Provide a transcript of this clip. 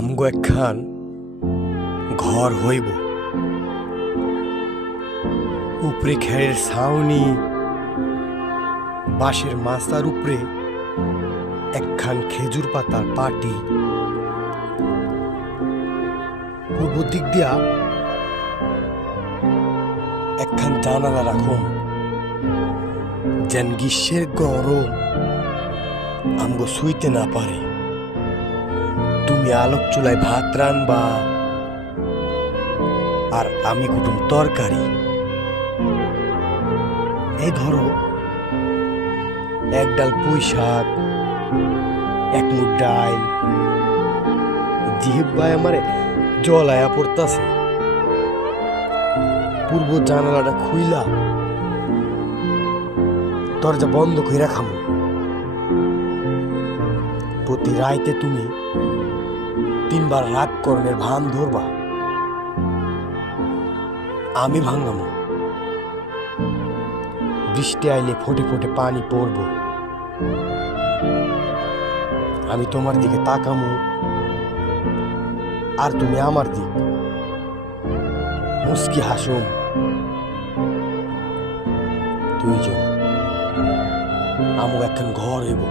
আমগো একখান ঘর হইব, উপরে খেরের ছাউনি, বাঁশের মাচার উপরে একখান খেজুর পাতার পাটি, পূর্ব দিক দিয়া একখান জানালা রাখুন, যেন গ্রীষ্মের গরম আমগো শুইতে না পারে। তুমি আলোক চুলায় ভাত রানবা, আর আমি কুটুম তরকারি। এই ধরো, এক ডাল পুঁই শাক, এক মুঠ ডাল। জিহ্বায় আমারে জল আয়া পড়তাছে। পূর্ব জানালাটা খুইলা দরজা বন্ধ কইরা খামু। প্রতি রাইতে তুমি 3 বার রাগ করণের ভান ধরবা, আমি ভাঙ্গামু। বৃষ্টি আইলে ফোটে ফোটে পানি পড়ব, আমি তোমার দিকে তাকামু, আর তুমি আমার দিক মুস্কি হাসুম। দুইজন আমু একখান ঘর হইব।